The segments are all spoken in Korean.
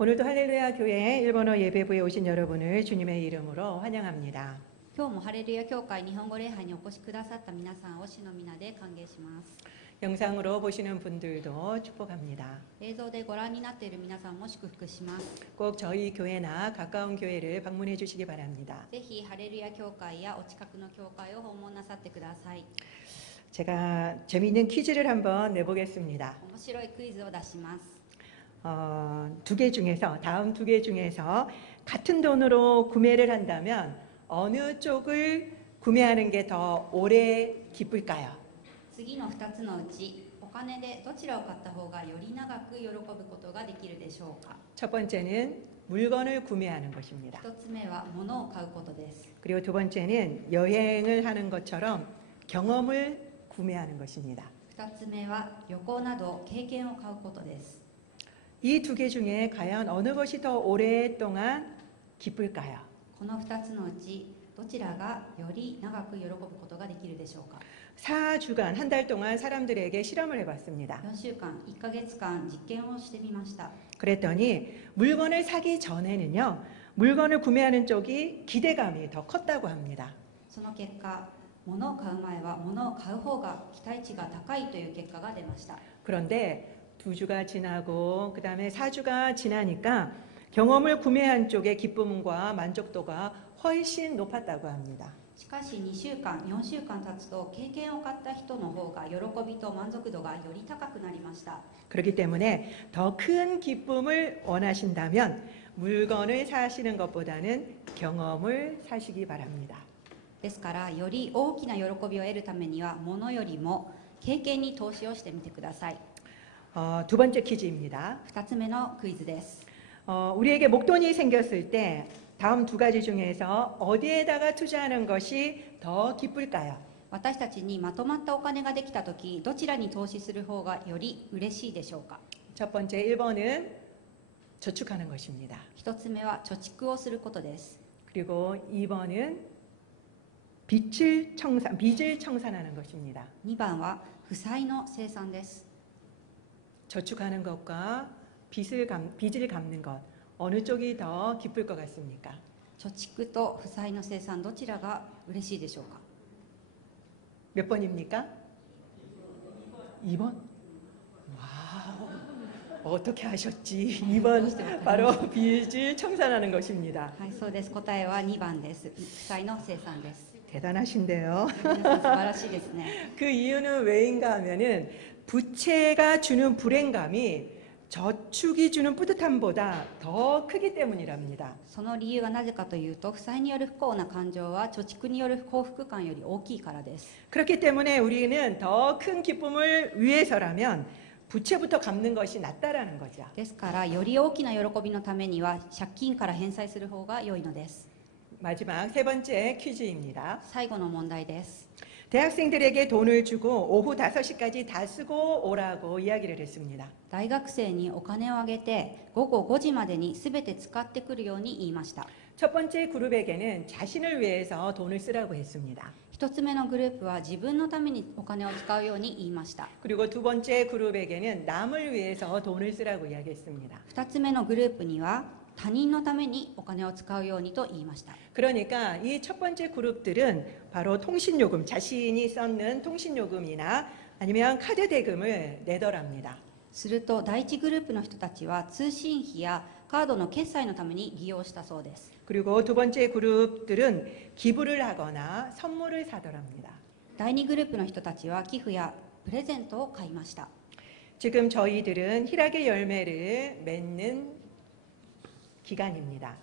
오늘도 할렐루야 교회 일본어 예배부에 오신 여러분을 주님의 이름으로 환영합니다. 今日もハレルヤ教会日本語礼拝にお越しくださった皆さんを主の皆で歓迎します。 영상으로 보시는 분들도 축복합니다. 映像でご覧になっている皆さんも祝福します。 꼭 저희 교회나 가까운 교회를 방문해 주시기 바랍니다. ぜひハレルヤ教会やお近くの教会を訪問なさってください。 제가 재미있는 퀴즈를 한번 내보겠습니다. 面白いクイズを出します。 두 개 중에서 다음 두 개 중에서 같은 돈으로 구매를 한다면 어느 쪽을 구매하는 게 더 오래 기쁠까요? 次の2つのうちお金でどちらを買った方がより長く喜ぶことができるでしょうか。 첫 번째는 물건을 구매하는 것입니다. 1つ目は物を買うことです。 그리고 두 번째는 여행을 하는 것처럼 경험을 구매하는 것입니다. 2つ目は旅行など経験を買うことです。 이 두 개 중에 과연 어느 것이 더 오랫동안 기쁠까요? この2つのうちどちらがより長く喜ぶことができるでしょうか。 4주간 한 달 동안 사람들에게 실험을 해봤습니다. 4週間1ヶ月間実験をしてみました。 그랬더니 물건을 사기 전에는요, 물건을 구매하는 쪽이 기대감이 더 컸다고 합니다. その結果、物を買う前は物を買う方が期待値が高いという結果が出ました。 그런데 2주가 지나고 그 다음에 4주가 지나니까 경험을 구매한 쪽의 기쁨과 만족도가 훨씬 높았다고 합니다. しかし2週間、4週間経つと経験を買った人の方が喜びと満足度がより高くなりました。 그렇기 때문에 더 큰 기쁨을 원하신다면 물건을 사시는 것보다는 경험을 사시기 바랍니다. ですからより大きな喜びを得るためには物よりも経験に投資をしてみてください。 두 번째 퀴즈입니다. 2つ目のクイズです。 우리에게 목돈이 생겼을 때 다음 두 가지 중에서 어디에다가 투자하는 것이 더 기쁠까요? 私たちにまとまったお金ができたとき、どちらに投資する方がより嬉しいでしょうか。 첫 번째 1번은 저축하는 것입니다. 1つ目は貯蓄をすることです。 그리고 2번은 빚을 청산하는 것입니다. 2番は負債の清算です。 저축하는 것과 빚을 갚는 것, 어느 쪽이 더 기쁠 것 같습니까? 貯蓄と負債の清算、どちらが嬉しいでしょうか。 몇 번입니까? 2번? 와우, 어떻게 하셨지? 2번 바로 빚을 청산하는 것입니다. はい、そうです。答えは2番です。負債の清算です。 대단하신데요. 皆さん素晴らしいですね。 그 이유는 왜인가 하면은 부채가 주는 불행감이 저축이 주는 뿌듯함보다 더 크기 때문이랍니다. その理由はなぜかというと、負債による不幸な感情は貯蓄による幸福感より大きいからです。 그렇기 때문에 우리는 더 큰 기쁨을 위해서라면 부채부터 갚는 것이 낫다라는 거죠. ですからより大きな喜びのためには借金から返済する方が良いのです。 마지막 세 번째 퀴즈입니다. 最後の問題です。 대학생들에게 돈을 주고 오후 5시까지 다 쓰고 오라고 이야기를 했습니다. 大学生にお金をあげて午後5時までに全て使ってくるように言いました。 첫 번째 그룹에게는 자신을 위해서 돈을 쓰라고 했습니다. 一つ目のグループは自分のためにお金を使うように言いました。 그리고 두 번째 그룹에게는 남을 위해서 돈을 쓰라고 이야기했습니다. 二つ目のグループには他人のためにお金を使うようにと言いました。 그러니까 이 첫 번째 그룹들은 바로 통신요금, 자신이 썼는 통신요금이나 아니면 카드 대금을 내더랍니다. すると第一グループの人たちは通信費やカードの決済のために利用したそうです。 그리고 두 번째 그룹들은 기부를 하거나 선물을 사더랍니다. 第二グループの人たちは寄付やプレゼントを買いました。 지금 저희들은 희락의 열매를 맺는 기간입니다.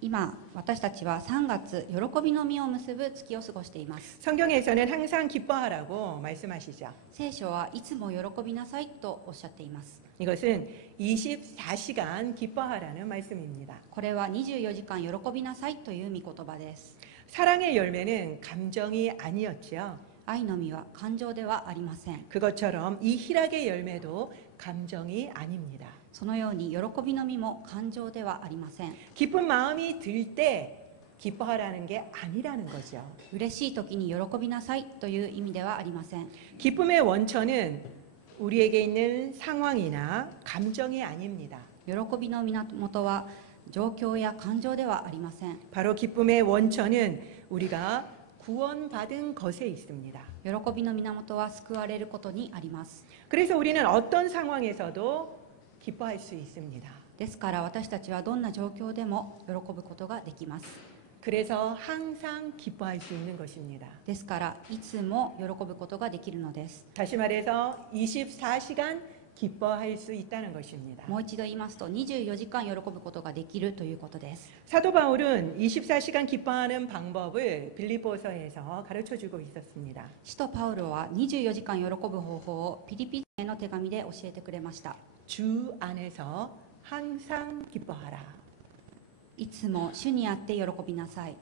今私たちは3月喜びの実を結ぶ月を過ごしています。 성경에서는 항상 기뻐하라고 말씀하시죠. 聖書はいつも喜びなさいとおっしゃっています。 이것은 24시간 기뻐하라는 말씀입니다. これは24時間喜びなさいという御言葉です。 사랑의 열매는 감정이 아니었죠. 愛の実は感情ではありません。 그것처럼 이 희락의 열매도 감정이 아닙니다. そのように喜びの実も感情ではありません。 기쁜 마음이 들 때 기뻐하라는 게 아니라는 거죠. 嬉しい時に喜びなさいという意味ではありません。 기쁨의 원천은 우리에게 있는 상황이나 감정이 아닙니다. 喜びの源は状況や感情ではありません。 바로 기쁨의 원천은 우리가 구원받은 것에 있습니다. 喜びの源は救われることにあります。 그래서 우리는 어떤 상황에서도 기뻐할 수 있습니다. ですから私たちはどんな状況でも喜ぶことができます。 그래서 항상 기뻐할 수 있는 것입니다. ですからいつも喜ぶことができるのです。 다시 말해서 24시간 기뻐할 수 있다는 것입니다. もう一度言いますと24時間喜ぶことができるということです。 사도 바울은 24시간 기뻐하는 방법을 빌립보서에서 가르쳐 주고 있었습니다. 使徒パウロは24時間喜ぶ方法をピリピへの手紙で教えてくれました。 주 안에서 항상 기뻐하라. いつも主にあって喜びなさい。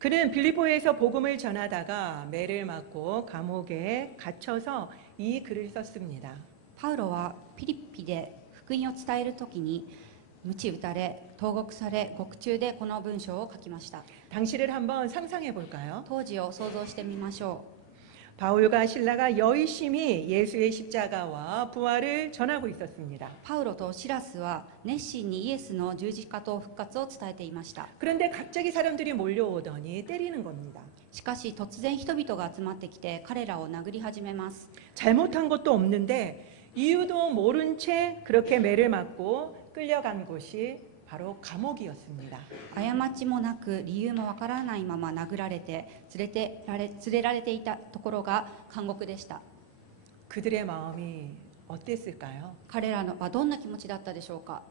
그는 빌립보에서 복음을 전하다가 매를 맞고 감옥에 갇혀서 이 글을 썼습니다. パウロはピリピで福音を伝えるときに鞭打たれ、投獄され、獄中でこの文章を書きました。 당시를 한번 상상해 볼까요? 当時を想像してみましょ 바울과 신라가 열심히 예수의 십자가와 부활을 전하고 있었습니다. う。パウロとシラスは熱心にイエスの十字架と復活を伝えていました。 그런데 갑자기 사람들이 몰려오더니 때리는 겁니다. しかし突然人々が集まってきて彼らを殴り始めます。 잘못한 것도 없는데 이유도 모른 채 그렇게 매를 맞고 끌려간 곳이 바로 감옥이었습니다. 過ちもなく理由もわからないまま殴られて連れられていたところが監獄でした。 그들의 마음이 어땠을까요? 彼らはどんな気持ちだったでしょうか。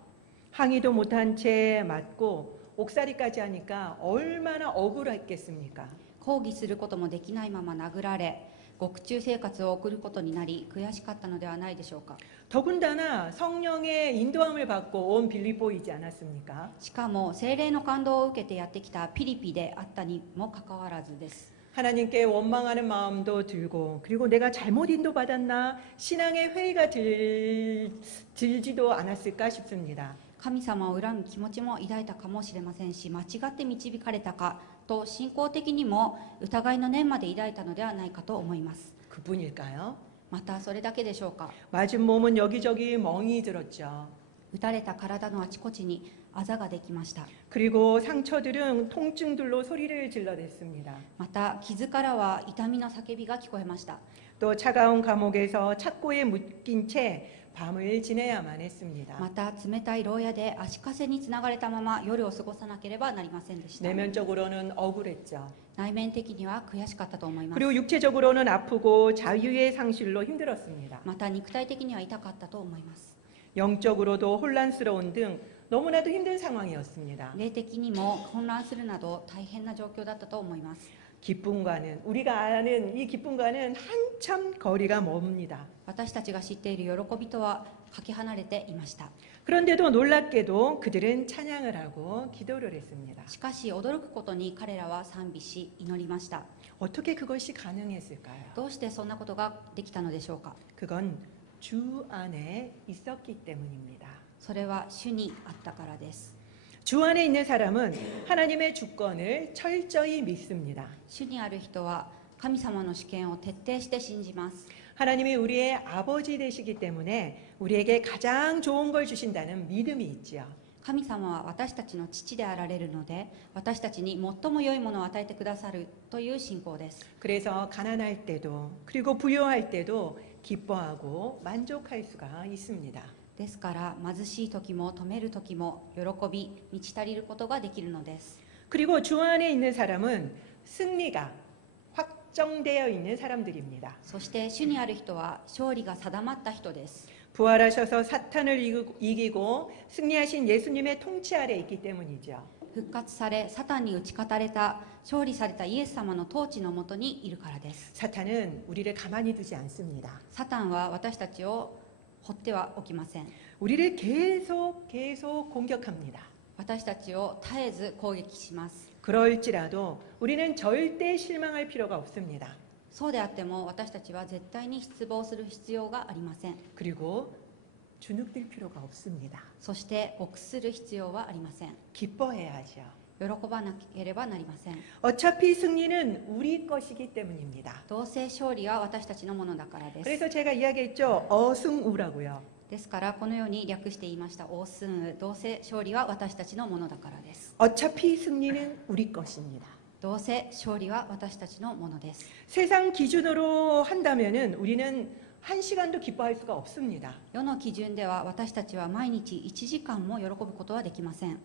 항의도 못한 채 맞고 옥살이까지 하니까 얼마나 억울했겠습니까? 抗議することもできないまま殴られ、獄中生活を送ることになり悔しかったのではないでしょうか。 더군다나 성령의 인도함을 받고 온 빌립보이지 않았습니까? しかも聖霊の感動を受けてやってきたピリピであったにもかかわらずです。 하나님께 원망하는 마음도 들고 그리고 내가 잘못 인도받았나 신앙의 회의가 들지도 않았을까 싶습니다. 神様を恨む気持ちも抱いたかもしれませんし、間違って導かれたかと信仰的にも疑いの念まで抱いたのではないかと思います。 그뿐일까요? またそれだけでしょうか。 맞은 몸은 여기저기 멍이 들었죠. 打たれた体のあちこちにあざができました。 그리고 상처들은 통증들로 소리를 질러댔습니다. また傷からは痛みの叫びが聞こえました。 또 차가운 감옥에서 착고에 묶인 채 밤을 지내야만 했습니다. また冷たい牢屋で足かせにつながれたまま夜を過ごさなければなりませんでした。 내면적으로는 억울했죠. 内面的には悔しかったと思います。 그리고 육체적으로는 아프고 자유의 상실로 힘들었습니다. また肉体的には痛かったと思います。 영적으로도 혼란스러운 등 너무나도 힘든 상황이었습니다. 霊的にも混乱するなど大変な状況だったと思います。 기쁨과는 우리가 아는 이 기쁨과는 한참 거리가 멉니다. 私たちが知っている喜びとはかけ離れていました。 그런데도 놀랍게도 그들은 찬양을 하고 기도를 했습니다. しかし驚くことに彼らは賛美し祈りました。 어떻게 그것이 가능했을까요? どうしてそんなことができたのでしょうか。 그건 주 안에 있었기 때문입니다. それは主にあったからです。 주 안에 있는 사람은 하나님의 주권을 철저히 믿습니다. 主にある人は神様の主権を徹底して信じます。 하나님이 우리의 아버지 되시기 때문에 우리에게 가장 좋은 걸 주신다는 믿음이 있지요. 神様は私たちの父であられるので、私たちに最も良いものを与えてくださるという信仰です。 그래서 가난할 때도 그리고 부유할 때도 기뻐하고 만족할 수가 있습니다. ですから貧しい時も富める時も喜び満ち足りることができるのです。 그리고 주 안에 있는 사람은 승리가 확정되어 있는 사람들입니다. そして主にある人は勝利が定まった人です。 부활하셔서 사탄을 이기고 승리하신 예수님의 통치 아래 있기 때문이죠. 復活されサタンに打ち勝たれた勝利されたイエス様の統治のもとにいるからです。 사탄은 우리를 가만히 두지 않습니다. サタンは私たちを放ってはおきません。 우리를 계속 공격합니다. 私たちを絶えず攻撃します。 그럴지라도 우리는 절대 실망할 필요가 없습니다. そうであっても私たちは絶対に失望する必要がありません。 그리고 주눅들 필요가 없습니다. そして臆する必要はありません。 기뻐해야죠. 喜ばなければなりません。 어차피 승리는 우리 것이기 때문입니다. どうせ勝利は私たちのものだからです。 그래서 제가 이야기했죠. 어승우라고요. ですからこのように略して言いました。オースンウ、どうせ勝利は私たちのものだからです。 어차피 승리는 우리 것입니다. どうせ勝利は私たちのものです。 세상 기준으로 한다면은 우리는 한 시간도 기뻐할 수가 없습니다. 世の基準では私たちは毎日1時間も喜ぶことはできません。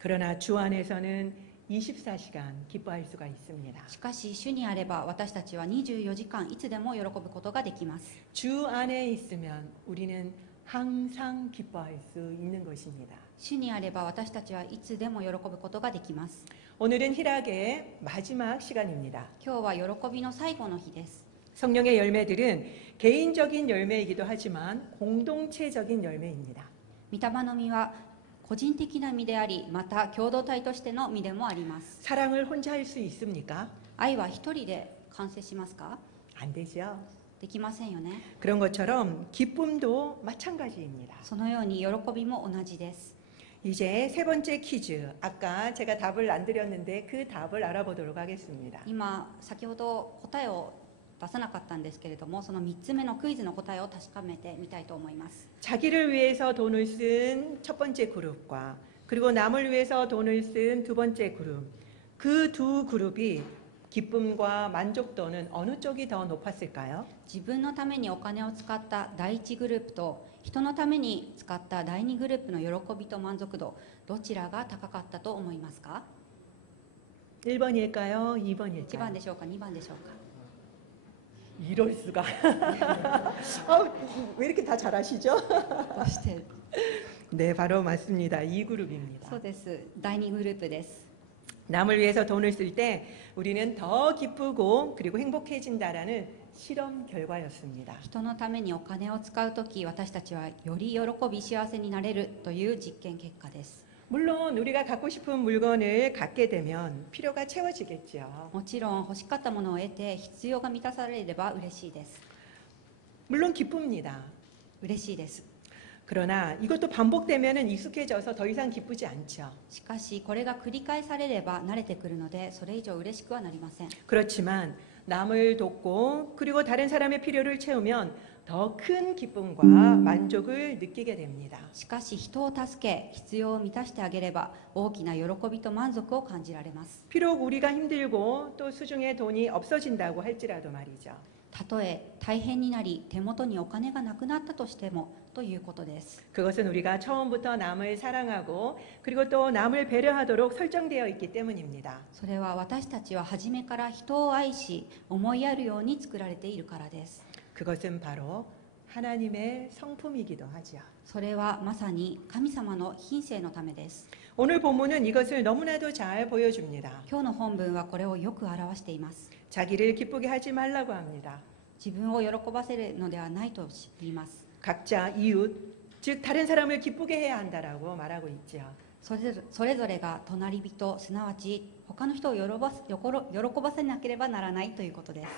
그러나 주 안에서는 24시간 기뻐할 수가 있습니다. しかし主にあれば私たちは24時間いつでも喜ぶことができます。 주 안에 있으면 우리는 항상 기뻐할 수 있는 것입니다. 主にあれば私たちはいつでも喜ぶことができます。 오늘은 희락의 마지막 시간입니다. 今日は喜びの最後の日です。 성령의 열매들은 개인적인 열매이기도 하지만 공동체적인 열매입니다. 御霊の実は個人的な実であり、また共同体としての実でもあります。 사랑을 혼자 할 수 있습니까? 愛は一人で完成しますか？ 안 되죠. できませんよね。 그런 것처럼 기쁨도 마찬가지입니다. そのように喜びも同じです。 이제 세 번째 퀴즈. 아까 제가 답을 안 드렸는데 그 답을 알아보도록 하겠습니다. 今先ほど答えを出さなかったんですけれども、その3つ目のクイズの答えを確かめてみたいと思います。 자기를 위해서 돈을 쓴 첫 번째 그룹과 그리고 남을 위해서 돈을 쓴 두 번째 그룹. 그 두 그룹이 기쁨과 만족도는 어느 쪽이 더 높았을까요? 自分のためにお金を使った第1グループと人のために使った第2グループの喜びと満足度、どちらが高かったと思いますか？ 1번일까요? 1番 2번일까요? でしょうか、2番でしょうか。 이럴 수가. 왜 이렇게 다 잘하시죠? どうして？ 네, 바로 맞습니다. 이 그룹입니다. そうです。第2グループです。 남을 위해서 돈을 쓸 때 우리는 더 기쁘고 그리고 행복해진다라는 실험 결과였습니다. 人のためにお金を使うとき、私たちはより喜び幸せになれるという実験結果です。 물론 우리가 갖고 싶은 물건을 갖게 되면 필요가 채워지겠죠. もちろん欲しかったものを得て必要が満たされれば嬉しいです。 물론 기쁩니다. 嬉しいです。 그러나 이것도 반복되면 익숙해져서 더 이상 기쁘지 않죠. しかしこれが繰り返されれば慣れてくるので、それ以上嬉しくはなりません。 그렇지만 남을 돕고 그리고 다른 사람의 필요를 채우면 더 큰 기쁨과 만족을 느끼게 됩니다. しかし人を助け必要を満たしてあげれば大きな喜びと満足を感じられます。 비록 우리가 힘들고 또 수중에 돈이 없어진다고 할지라도 말이죠. たとえ大変になり手元にお金がなくなったとしてもということです。 그것은 우리가 처음부터 남을 사랑하고 그리고 또 남을 배려하도록 설정되어 있기 때문입니다. それは私たちは初めから人を愛し思いやるように作られているからです。 그것은 바로 하나님의 성품이기도 하죠. それはまさに神様の品性のためです。 오늘 본문은 이것을 너무나도 잘 보여줍니다. 今日の本文はこれをよく表しています。 자기를 기쁘게 하지 말라고 합니다. 自分を喜ばせるのではないと言います。 각자 이웃, 즉 다른 사람을 기쁘게 해야 한다라고 말하고 있죠. それぞれが隣人、すなわち他の人を喜ばせなければならないということです。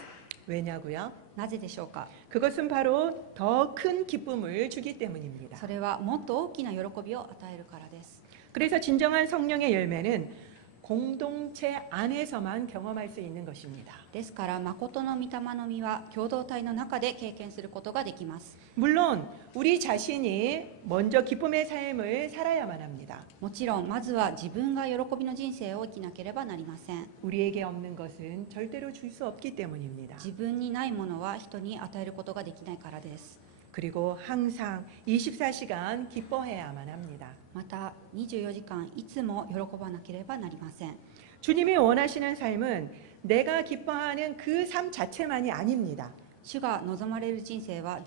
왜냐고요? なぜでしょうか？ 그것은 바로 더 큰 기쁨을 주기 때문입니다. それはもっと大きな喜びを与えるからです。 그래서 진정한 성령의 열매는 공동체 안에서만 경험할 수 있는 것입니다. ですから誠の御霊の実は共同体の中で経験することができます。 물론 우리 자신이 먼저 기쁨의 삶을 살아야만 합니다. もちろんまずは自分が喜びの人生を生きなければなりません。 우리에게 없는 것은 절대로 줄 수 없기 때문입니다. 自分にないものは人に与えることができないからです。 그리고 항상 24시간 기뻐해야만 합니다. また24時間いつも喜ばなければなりません。 주님이 원하시는 삶은 내가 기뻐하는 그 삶 자체만이 아닙니다. 主が望まれる人生は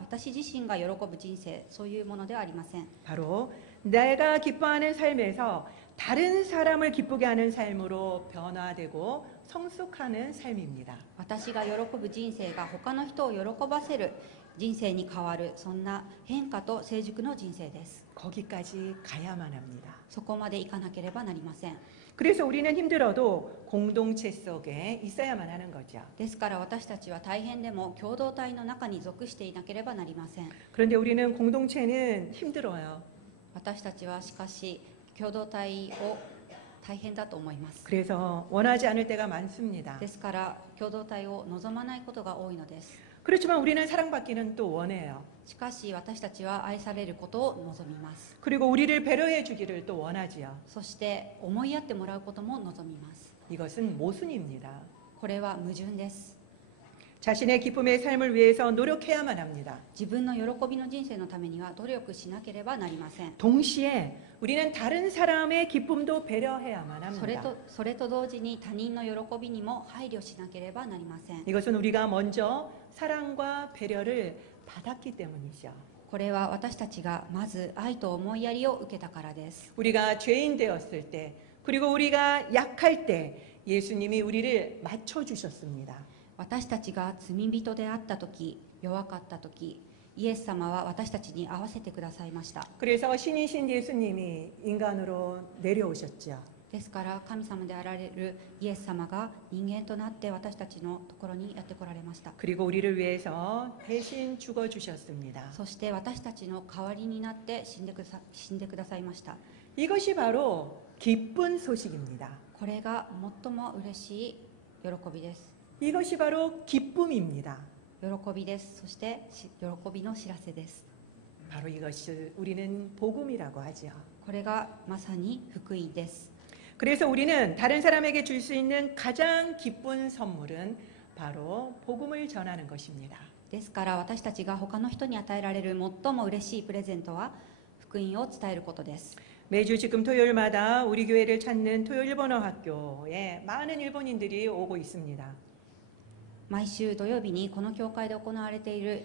私自身が喜ぶ人生、そういうものではありません。 바로 내가 기뻐하는 삶에서 다른 사람을 기쁘게 하는 삶으로 변화되고 성숙하는 삶입니다. 私が喜ぶ人生が他の人を喜ばせる人生に変わる、そんな変化と成熟の人生です。 거기까지 가야만 합니다. そこまで行かなければなりません。 그래서 우리는 힘들어도 공동체 속에 있어야만 하는 거죠. ですから私たちは大変でも共同体の中に属していなければなりません。 그런데 우리는 공동체는 힘들어요. 私たちはしかし共同体を大変だと思います。 그래서 원하지 않을 때가 많습니다. ですから共同体を望まないことが多いのです。 그렇지만 우리는 사랑받기는 또 원해요. しかし私たちは愛されることを望みます。 그리고 우리를 배려해 주기를 또 원하지요. そして思いやってもらうことも望みます。 이것은 모순입니다. これは矛盾です。 자신의 기쁨의 삶을 위해서 노력해야만 합니다. 自分の喜びの人生のためには努力しなければなりません。 동시에 우리는 다른 사람의 기쁨도 배려해야만 それ 합니다. と同時に他人の喜びにも配慮しなければなりません。 이것은 우리가 먼저 사랑과 배려를 받았기 때문이죠. これは私たちがまず愛と思いやりを受けたからです。 우리가 죄인 되었을 때, 그리고 우리가 약할 때 예수님이 우리를 맞춰 주셨습니다. 私たちが罪人であった時、弱かった時、イエス様は私たちに合わせてくださいました。 그래서 신이신 예수님이 인간으로 내려오셨죠. ですから神様であられるイエス様が人間となって私たちのところにやってこられました。 그리고 우리를 위해서 대신 죽어 주셨습니다. そして私たちの代わりになって死んでくださいました。 이것이 바로 기쁜 소식입니다. これが最も嬉しい喜びです。 이것이 바로 기쁨입니다. 喜びです。そして喜びの知らせです。 바로 이것을 우리는 복음이라고 하죠. これがまさに福音です。 그래서 우리는 다른 사람에게 줄 수 있는 가장 기쁜 선물은 바로 복음을 전하는 것입니다. ですから私たちが他の人に与えられる最も嬉しいプレゼントは福音を伝えることです。 매주 지금 토요일마다 우리 교회를 찾는 토요 일본어 학교에 많은 일본인들이 오고 있습니다. 毎週土曜日にこの教会で行われている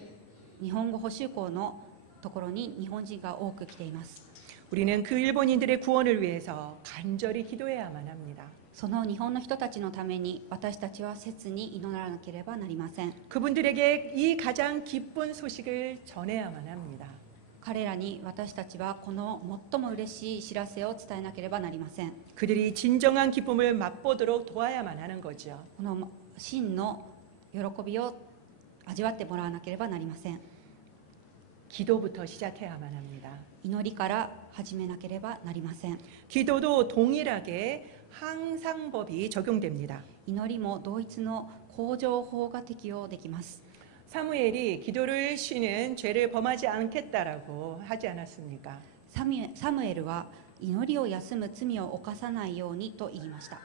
日本語補習校のところに日本人が多く来ています。 우리는 그 일본인들의 구원을 위해서 간절히 기도해야만 합니다. その日本の人たちのために私たちは切に祈らなければなりません。 그분들에게 이 가장 기쁜 소식을 전해야만 합니다. 彼らに私たちはこの最も嬉しい知らせを伝えなければなりません。 그들이 진정한 기쁨을 맛보도록 도와야만 하는 거죠. この真の喜びを味わってもらわなければなりません。 기도부터 시작해야만 합니다. 祈りから始めなければなりません。 기도도 동일하게 항상법이 적용됩니다. 祈りも同一の恒常法が適用できます。 사무엘이 기도를 쉬는 죄를 범하지 않겠다라고 하지 않았습니까? サムエルは祈りを休む罪を犯さないようにと言いました。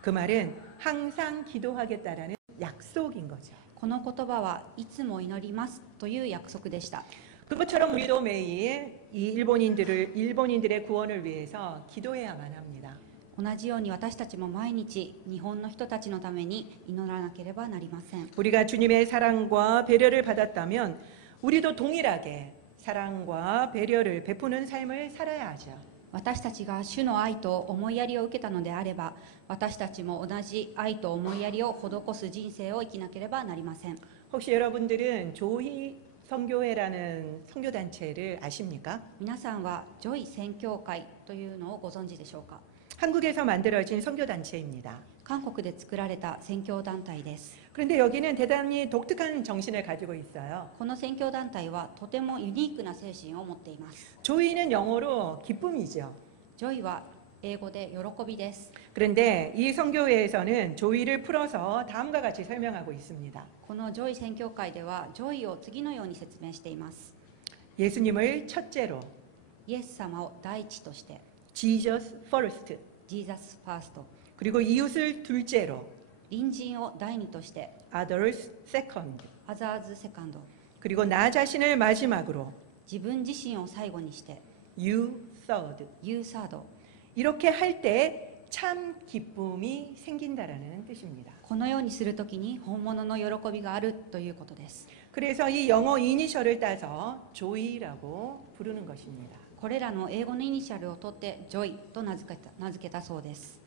그 말은 항상 기도하겠다라는 약속인 거죠. この言葉はいつも祈りますという約束でした。 그것처럼 우리도 매일 이 일본인들의 구원을 위해서 기도해야만 합니다. 同じように私たちも毎日日本の人たちのために祈らなければなりません。 우리가 주님의 사랑과 배려를 받았다면 우리도 동일하게 사랑과 배려를 베푸는 삶을 살아야 하죠. 私たちが主の愛と思いやりを受けたのであれば、私たちも同じ愛と思いやりを施す人生を生きなければなりません。 혹시 여러분들은 조희 선교회라는 선교단체를 아십니까? 皆さんはジョイ宣教会というのをご存知でしょうか。 한국에서 만들어진 선교단체입니다. 韓国で作られた宣教団体です。 그런데 여기는 대단히 독특한 정신을 가지고 있어요. この宣教団体はとてもユニークな精神を持っています。 조이는 영어로 기쁨이죠. ジョイは英語で喜びです。 그런데 이 선교회에서는 조이를 풀어서 다음과 같이 설명하고 있습니다. このジョイ宣教会ではジョイを次のように説明しています。 예수님을 첫째로, イエス様を第一として、 Jesus first, ジーザスファースト、 그리고 이웃을 둘째로, 隣人を第二として、 others second, アザーズセカンド、 그리고 나 자신을 마지막으로, 自分自身を最後にして、 you third. ユーサード。 이렇게 할 때 참 기쁨이 생긴다라는 뜻입니다. このようにするときに本物の喜びがあるということです。 그래서 이 영어 이니셜을 따서 조이라고 부르는 것입니다. これらの英語のイニシャルを取ってジョイと名付けたそうです。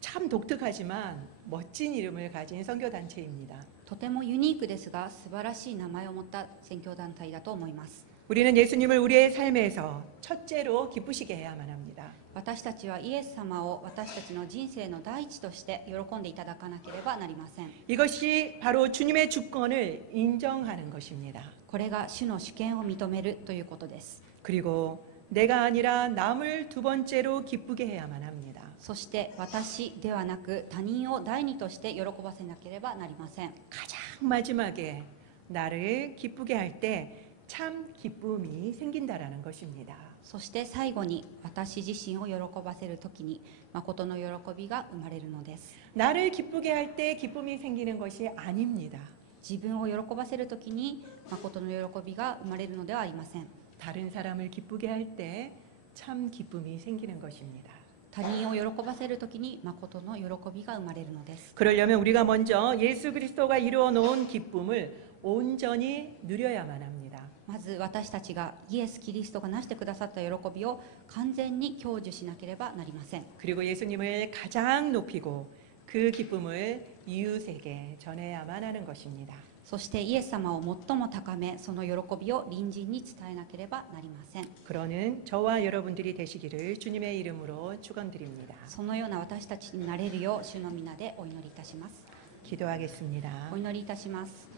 참 독특하지만 멋진 이름을 가진 선교단체입니다. とてもユニークですが素晴らしい名前を持った宣教団体だと思います。 우리는 예수님을 우리의 삶에서 첫째로 기쁘시게 해야만 합니다. 私たちはイエス様を私たちの人生の第一として喜んでいただかなければなりません。 이것이 바로 주님의 주권을 인정하는 것입니다. これが主の主権を認めるということです。 그리고 내가 아니라 남을 두 번째로 기쁘게 해야만 합니다. そして私ではなく他人を第二として喜ばせなければなりません。 가장 마지막에 나를 기쁘게 할 때 참 기쁨이 생긴다라는 것입니다. そして最後に私自身を喜ばせるときに誠の喜びが生まれるのです。 나를 기쁘게 할 때 기쁨이 생기는 것이 아닙니다. 自分を喜ばせるときに誠の喜びが生まれるのではありません。 다른 사람을 기쁘게 할 때 참 기쁨이 생기는 것입니다. 他人を喜ばせるときに誠の喜びが生まれるのです。 그러려면 우리가 먼저 예수 그리스도가 이루어 놓은 기쁨을 온전히 누려야만 합니다. まず私たちがイエス・キリストが成してくださった喜びを完全に享受しなければなりません。 그리고 예수님을 가장 높이고 그 기쁨을 이웃에게 전해야만 하는 것입니다. そしてイエス様を最も高め、その喜びを隣人に伝えなければなりません。 그러는 저와 여러분들이 되시기를 주님의 이름으로 축원드립니다. そのような私たちになれるよう主の皆でお祈りいたします。 기도하겠습니다. お祈りいたします。